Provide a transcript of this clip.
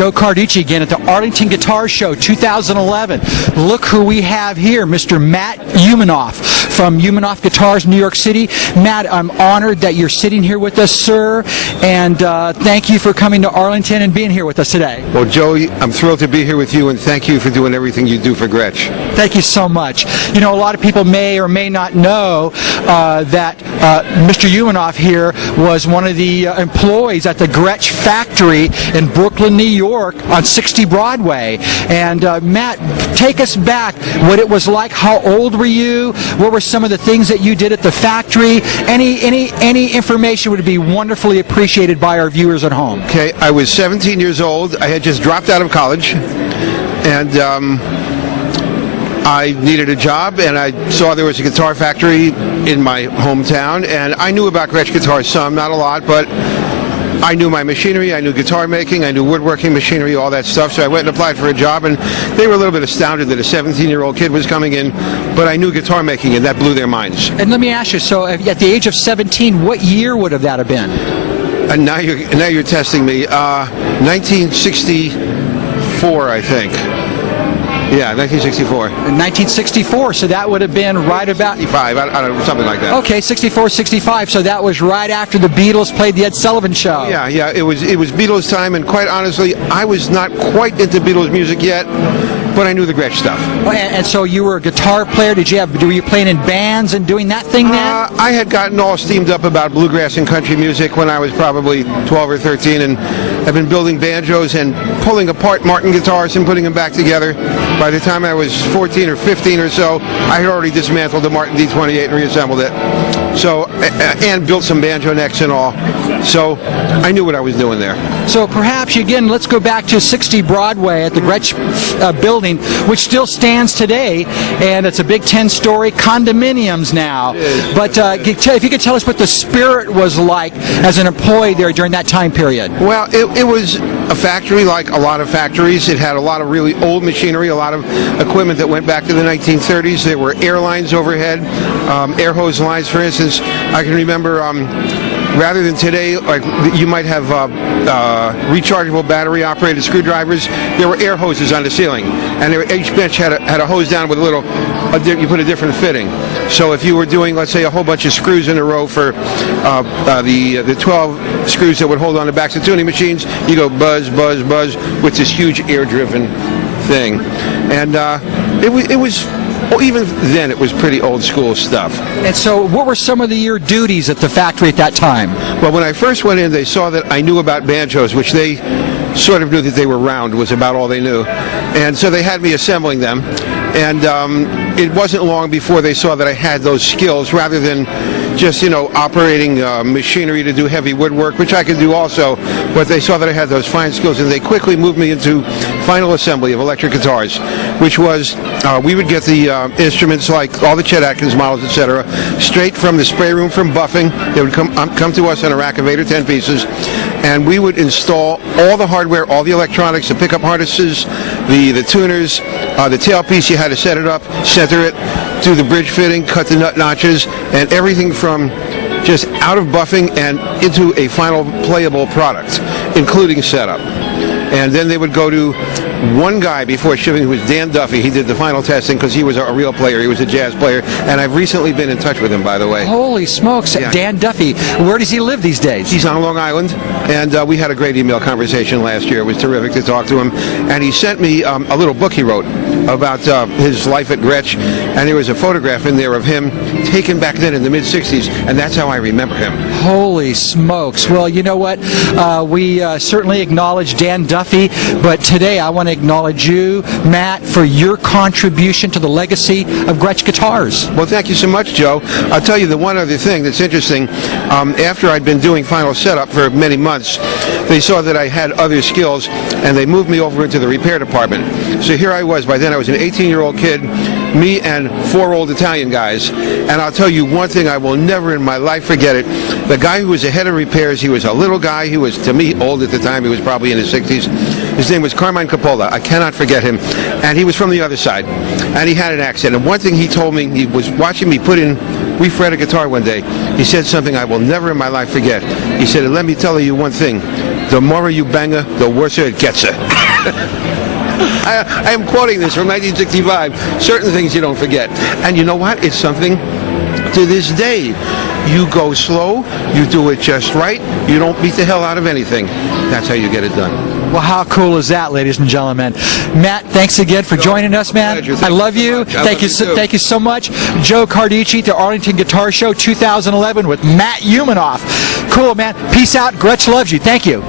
Joe Carducci again at the Arlington Guitar Show 2011. Look who we have here, Mr. Matt Umanov from Umanov Guitars, New York City. Matt, I'm honored that you're sitting here with us, sir, and thank you for coming to Arlington and being here with us today. Well, Joe, I'm thrilled to be here with you, and thank you for doing everything you do for Gretsch. Thank you so much. You know, a lot of people may or may not know that Mr. Umanov here was one of the employees at the Gretsch factory in Brooklyn, New York on 60 Broadway. And Matt, take us back, what it was like. How old were you? What were some of the things that you did at the factory? Any information would be wonderfully appreciated by our viewers at home. Okay, I was 17 years old. I had just dropped out of college, and I needed a job, and I saw there was a guitar factory in my hometown, and I knew about Gretsch guitars some, not a lot, but I knew my machinery, I knew guitar making, I knew woodworking machinery, all that stuff, so I went and applied for a job, and they were a little bit astounded that a 17-year-old kid was coming in, but I knew guitar making, and that blew their minds. And let me ask you, so at the age of 17, what year would have that have been? And now you're testing me. 1964, I think. Yeah, 1964. 1964, so that would have been right about... 65, I don't know, something like that. Okay, 64, 65, so that was right after the Beatles played the Ed Sullivan Show. Yeah, it was Beatles time, and quite honestly, I was not quite into Beatles music yet, but I knew the Gretsch stuff. Oh, and so you were a guitar player. Were you playing in bands and doing that thing then? I had gotten all steamed up about bluegrass and country music when I was probably 12 or 13, and I've been building banjos and pulling apart Martin guitars and putting them back together. By the time I was 14 or 15 or so, I had already dismantled the Martin D28 and reassembled it. So, and built some banjo necks and all. So, I knew what I was doing there. So perhaps, again, let's go back to 60 Broadway at the Gretsch building, which still stands today, and it's a big 10-story condominiums now. But if you could tell us what the spirit was like as an employee there during that time period. Well, it was a factory like a lot of factories. It had a lot of really old machinery, a lot of equipment that went back to the 1930s. There were air lines overhead, air hose lines, for instance. I can remember rather than today, like you might have rechargeable battery-operated screwdrivers, there were air hoses on the ceiling, and each bench had a hose down with you put a different fitting. So if you were doing, let's say, a whole bunch of screws in a row for the 12 screws that would hold on the backs of tuning machines, you go buzz, buzz, buzz with this huge air-driven thing, and it was. Well, even then, it was pretty old school stuff. And so what were some of your duties at the factory at that time? Well, when I first went in, they saw that I knew about banjos, which they sort of knew that they were round, was about all they knew. And so they had me assembling them. And it wasn't long before they saw that I had those skills, rather than just, operating machinery to do heavy woodwork, which I could do also. But they saw that I had those fine skills, and they quickly moved me into final assembly of electric guitars, which was, we would get the instruments, like all the Chet Atkins models, etc., straight from the spray room from buffing. They would come to us on a rack of 8 or 10 pieces, and we would install all the hardware, all the electronics, the pickup harnesses, the tuners, the tailpiece. You had to set it up, center it, do the bridge fitting, cut the nut notches, and everything from just out of buffing and into a final playable product, including setup. And then they would go to one guy before shipping, who was Dan Duffy. He did the final testing because he was a real player. He was a jazz player, and I've recently been in touch with him, by the way. Holy smokes, yeah. Dan Duffy. Where does he live these days? He's on Long Island, and we had a great email conversation last year. It was terrific to talk to him, and he sent me a little book he wrote about his life at Gretsch, and there was a photograph in there of him taken back then in the mid-'60s, and that's how I remember him. Holy smokes. Well, you know what? We certainly acknowledge Dan Duffy, but today I want to acknowledge you, Matt, for your contribution to the legacy of Gretsch guitars. Well, thank you so much, Joe. I'll tell you the one other thing that's interesting. After I'd been doing final setup for many months, they saw that I had other skills, and they moved me over into the repair department. So here I was. By then I was an 18-year-old kid, me and 4 old Italian guys. And I'll tell you one thing, I will never in my life forget it. The guy who was the head of repairs, he was a little guy. He was, to me, old at the time. He was probably in his 60s. His name was Carmine Coppola. I cannot forget him. And he was from the other side. And he had an accent. And one thing he told me, he was watching me put in, we fret a guitar one day. He said something I will never in my life forget. He said, let me tell you one thing. the more you bang her, the worse it gets her. I am quoting this from 1965. Certain things you don't forget. And you know what? It's something to this day. You go slow, you do it just right, you don't beat the hell out of anything. That's how you get it done. Well, how cool is that, ladies and gentlemen? Matt, thanks again for joining us, man. I love you. Thank you so much. Joe Carducci to Arlington Guitar Show 2011 with Matt Umanov. Cool, man. Peace out. Gretsch loves you. Thank you.